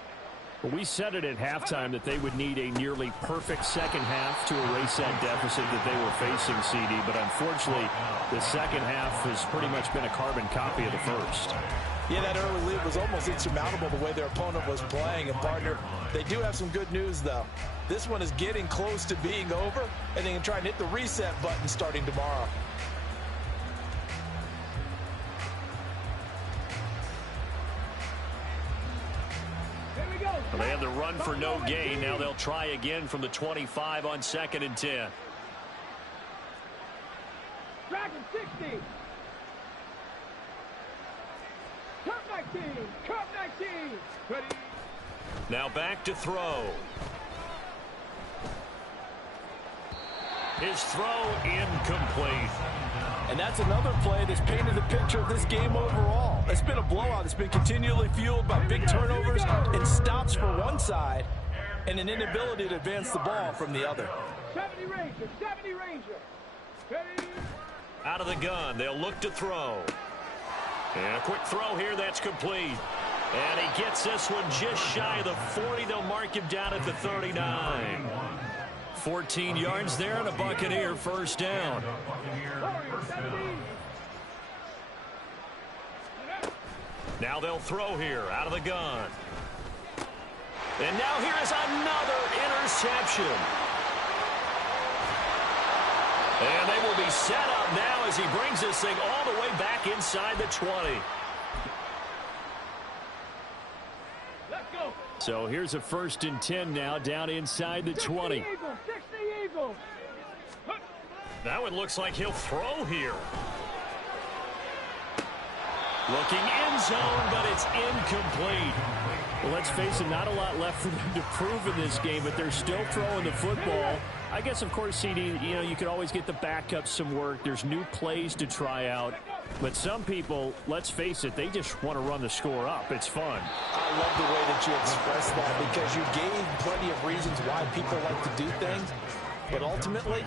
We said it at halftime that they would need a nearly perfect second half to erase that deficit that they were facing, CD. But unfortunately, the second half has pretty much been a carbon copy of the first. Yeah, that early lead was almost insurmountable the way their opponent was playing. And, partner, they do have some good news, though. This one is getting close to being over, and they can try and hit the reset button starting tomorrow. Well, they had the run for no gain. Now they'll try again from the 25 on 2nd and 10. Dragon 60. Cup 19. Cup 19. Ready. Now back to throw. His throw incomplete. And that's another play that's painted the picture of this game overall. It's been a blowout. It's been continually fueled by big turnovers and stops for one side and an inability to advance the ball from the other. 70 Ranger. 70 Ranger. Ready. Out of the gun. They'll look to throw. And a quick throw here. That's complete. And he gets this one just shy of the 40. They'll mark him down at the 39. 14 yards there and a Buccaneer first down. Now they'll throw here out of the gun. And now here is another interception. And they will be set up now as he brings this thing all the way back inside the 20. Let's go. So here's a 1st and 10 now down inside the 20. 60 Eagles. That one looks like he'll throw here. Looking end zone, but it's incomplete. Well, let's face it, not a lot left for them to prove in this game, but they're still throwing the football. I guess, of course, CD, you could always get the backups some work. There's new plays to try out. But some people, let's face it, they just want to run the score up. It's fun. I love the way that you expressed that because you gave plenty of reasons why people like to do things. But ultimately,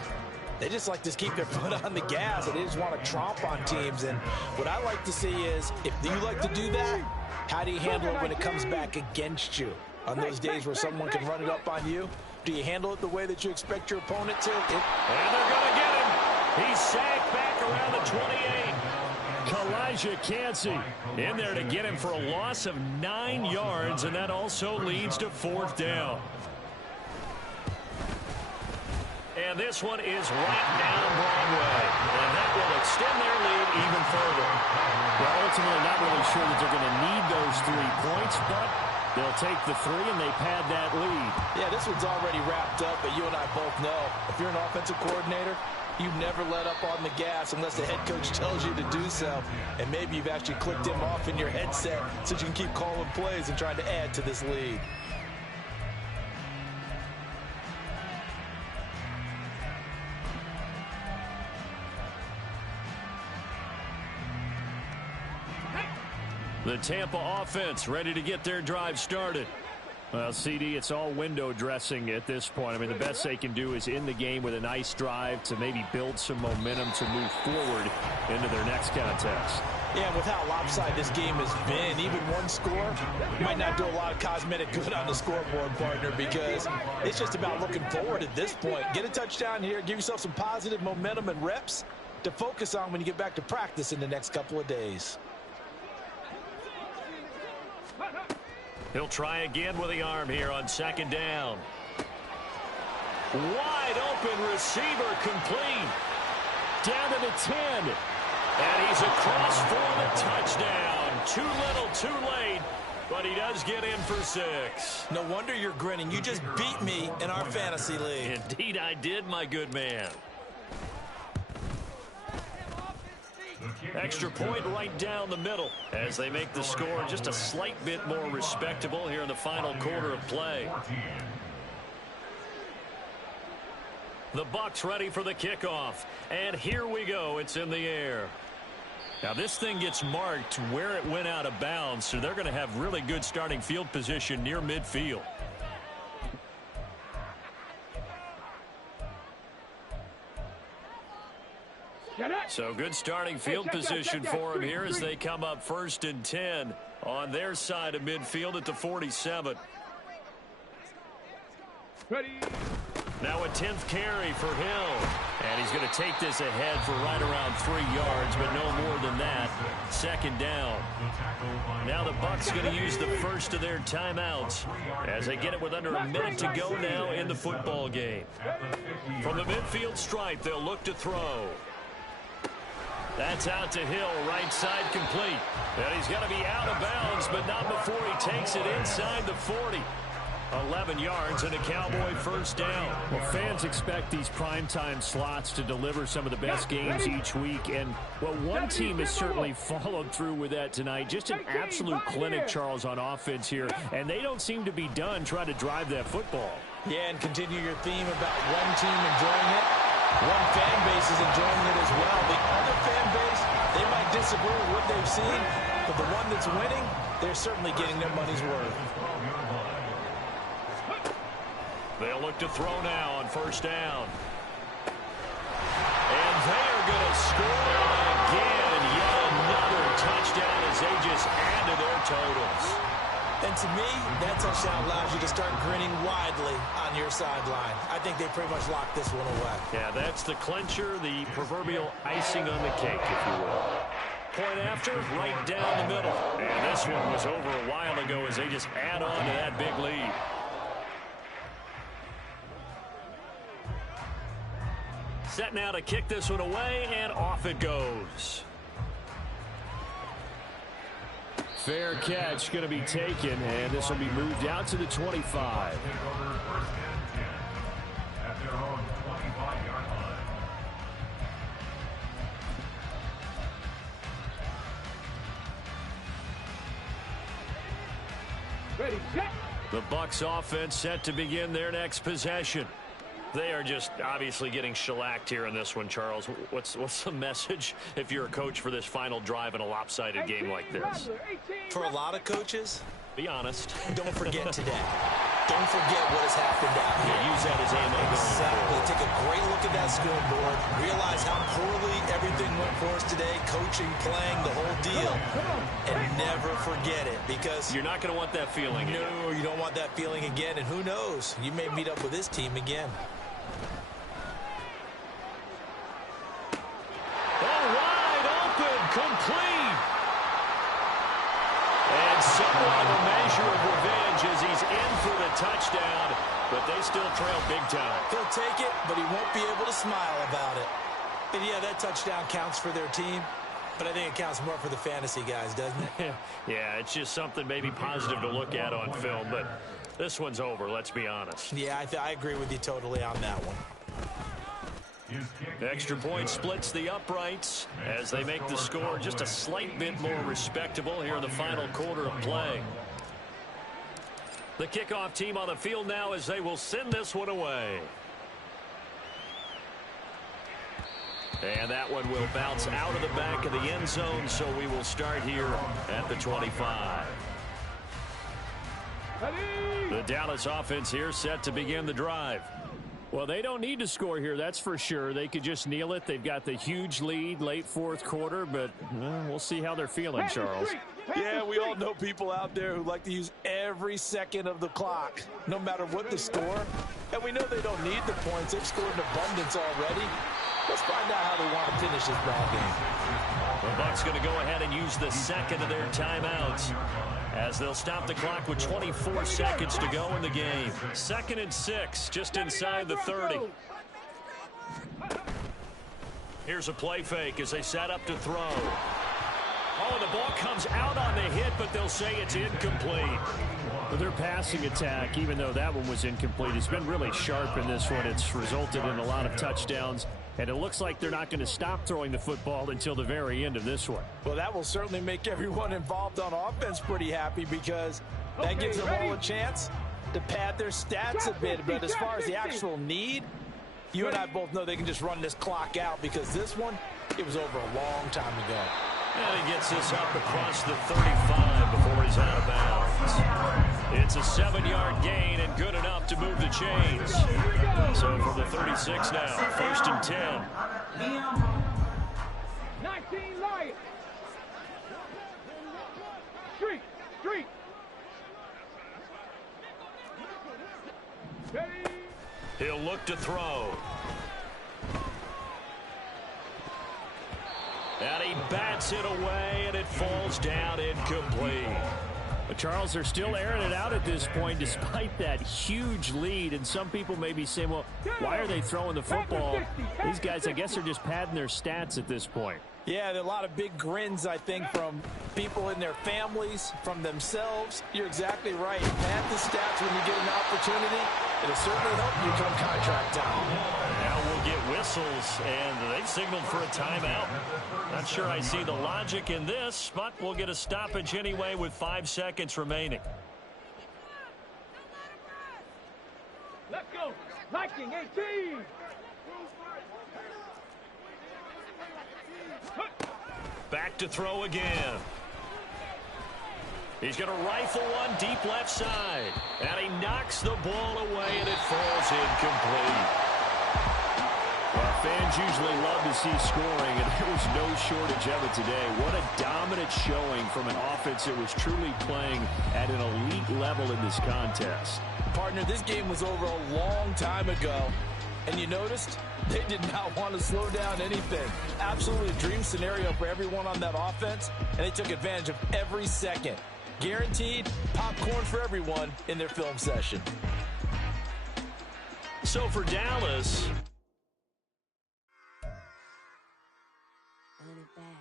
they just like to keep their foot on the gas, and they just want to tromp on teams. And what I like to see is, if you like to do that, how do you handle it when it comes back against you? On those days where someone can run it up on you, do you handle it the way that you expect your opponent to? And they're going to get him. He's sacked back around the 28. Kalijah Cansey in there to get him for a loss of 9 yards, and that also leads to 4th down. And this one is right down Broadway. And that will extend their lead even further. Well, ultimately not really sure that they're going to need those 3 points, but they'll take the 3 and they pad that lead. Yeah, this one's already wrapped up, but you and I both know if you're an offensive coordinator, you never let up on the gas unless the head coach tells you to do so. And maybe you've actually clicked him off in your headset so you can keep calling plays and trying to add to this lead. The Tampa offense ready to get their drive started. Well, CD, it's all window dressing at this point. I mean, the best they can do is end the game with a nice drive to maybe build some momentum to move forward into their next contest. Yeah, with how lopsided this game has been, even one score might not do a lot of cosmetic good on the scoreboard, partner, because it's just about looking forward at this point. Get a touchdown here, give yourself some positive momentum and reps to focus on when you get back to practice in the next couple of days. He'll try again with the arm here on 2nd down. Wide open receiver complete. Down to the 10. And he's across for the touchdown. Too little, too late. But he does get in for 6. No wonder you're grinning. You just beat me in our fantasy league. Indeed I did, my good man. Extra point right down the middle as they make the score just a slight bit more respectable here in the final quarter of play. The Bucs ready for the kickoff. And here we go. It's in the air. Now this thing gets marked where it went out of bounds, so they're going to have really good starting field position near midfield. So good starting field position for them here as they come up 1st and 10 on their side of midfield at the 47. Ready. Now a 10th carry for Hill. And he's going to take this ahead for right around 3 yards, but no more than that. 2nd down. Now the Bucs going to use the first of their timeouts as they get it with under a minute to go now in the football game. From the midfield stripe, they'll look to throw. That's out to Hill, right side complete. And he's got to be out of bounds, but not before he takes it inside the 40. 11 yards and a Cowboy 1st down. Well, fans expect these primetime slots to deliver some of the best games each week. And, well, one team has certainly followed through with that tonight. Just an absolute clinic, Charles, on offense here. And they don't seem to be done trying to drive that football. Yeah, and continue your theme about one team enjoying it. One fan base is enjoying it as well. The other fan base, they might disagree with what they've seen, but the one that's winning, they're certainly getting their money's worth. They'll look to throw now on 1st down. And they are going to score again. Yet another touchdown as they just add to their totals. And to me, that touchdown allows you to start grinning widely on your sideline. I think they pretty much locked this one away. Yeah, that's the clincher, the proverbial icing on the cake, if you will. Point after, right down the middle. And this one was over a while ago as they just add on to that big lead. Set now to kick this one away, and off it goes. Fair catch going to be taken, and this will be moved out to the 25. Ready, set. The Bucs offense set to begin their next possession. They are just obviously getting shellacked here in this one, Charles. What's the message if you're a coach for this final drive in a lopsided game like this? For a lot of coaches, be honest. Don't forget today. Don't forget what has happened out here. Yeah, use that as ammo. Exactly. Take a great look at that scoreboard. Realize how poorly everything went for us today. Coaching, playing, the whole deal. And never forget it, because you're not going to want that feeling again. No, you don't want that feeling again. And who knows? You may meet up with this team again. Complete. And somewhat of a measure of revenge as he's in for the touchdown, but they still trail big time. He'll take it, but he won't be able to smile about it. And yeah, that touchdown counts for their team, but I think it counts more for the fantasy guys, doesn't it? Yeah, it's just something maybe positive to look at on film, but this one's over, let's be honest. Yeah, I agree with you totally on that one. Extra point splits the uprights as they make the score just a slight bit more respectable here in the final quarter of play. The kickoff team on the field now as they will send this one away. And that one will bounce out of the back of the end zone, so we will start here at the 25. The Dallas offense here set to begin the drive. Well, they don't need to score here, that's for sure. They could just kneel it. They've got the huge lead late 4th quarter, but we'll see how they're feeling, Charles. Yeah, we all know people out there who like to use every second of the clock, no matter what the score. And we know they don't need the points. They've scored in abundance already. Let's find out how they want to finish this ball game. The Bucs going to go ahead and use the second of their timeouts as they'll stop the clock with 24 seconds to go in the game. 2nd and 6, just inside the 30. Here's a play fake as they set up to throw. Oh, the ball comes out on the hit, but they'll say it's incomplete. Well, their passing attack, even though that one was incomplete, has been really sharp in this one. It's resulted in a lot of touchdowns, and it looks like they're not going to stop throwing the football until the very end of this one. Well, that will certainly make everyone involved on offense pretty happy, because that gives them all a chance to pad their stats a bit. But as far as the actual need, You and I both know they can just run this clock out because this one, it was over a long time ago. And he gets this up across the 35 before he's out of bounds. It's a 7-yard gain and good enough to move the chains. So from the 36 now, 1st and 10. 19 Lions. Street. Ready. He'll look to throw. And he bats it away, and it falls down incomplete. But Charles, they're still airing it out at this point despite that huge lead. And some people may be saying, well, why are they throwing the football? These guys, I guess, are just padding their stats at this point. Yeah, there are a lot of big grins, I think, from people in their families, from themselves. You're exactly right. Pad the stats when you get an opportunity. It'll certainly help you come contract time. Now we'll get whistles, and they've signaled for a timeout. Not sure I see the logic in this, but we'll get a stoppage anyway with 5 seconds remaining. Let's go. Liking 18. Back to throw again. He's going to rifle one deep left side. And he knocks the ball away, and it falls incomplete. Well, fans usually love to see scoring, and there was no shortage of it today. What a dominant showing from an offense that was truly playing at an elite level in this contest. Partner, this game was over a long time ago. And you noticed they did not want to slow down anything. Absolutely a dream scenario for everyone on that offense, and they took advantage of every second. Guaranteed popcorn for everyone in their film session. So for Dallas, Run it back.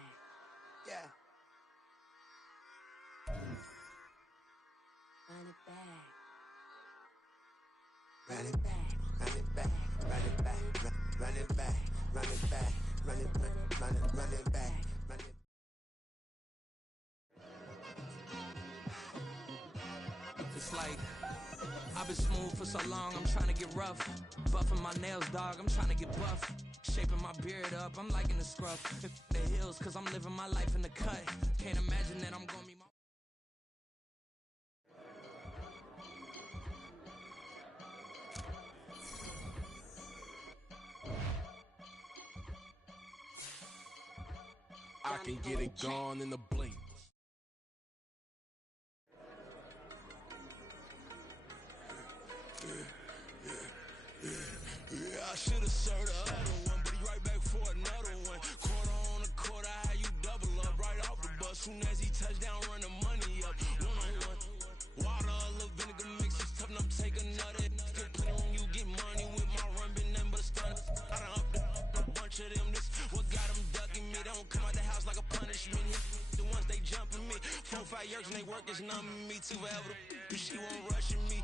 Yeah. Run it back. Run it back. Run it back. Run it back. Run it back. Run it back. Run it back. Run it back. Run it. It's like I've been smooth for so long, I'm trying to get rough. Buffing my nails, dog, I'm trying to get buff. Shaping my beard up, I'm liking the scruff. The hills, cause I'm living my life in the cut. Can't imagine that I'm gonna be my... I can get it gone in the blink. Yeah, I should've served the other one, but he right back for another one. Quarter on the quarter, how you double up right off the bus. Soon as he touch down, run the money up. One-on-one. Water, a little vinegar mix, it's tough enough to take another. Get plenty when you get money with my run, been nothing but a stunt. I done upped a bunch of them. This what got them ducking me. They don't come out the house like a punishment. The ones they jumping me. 4-5 years and they work is numbing me too forever. She won't rushing me.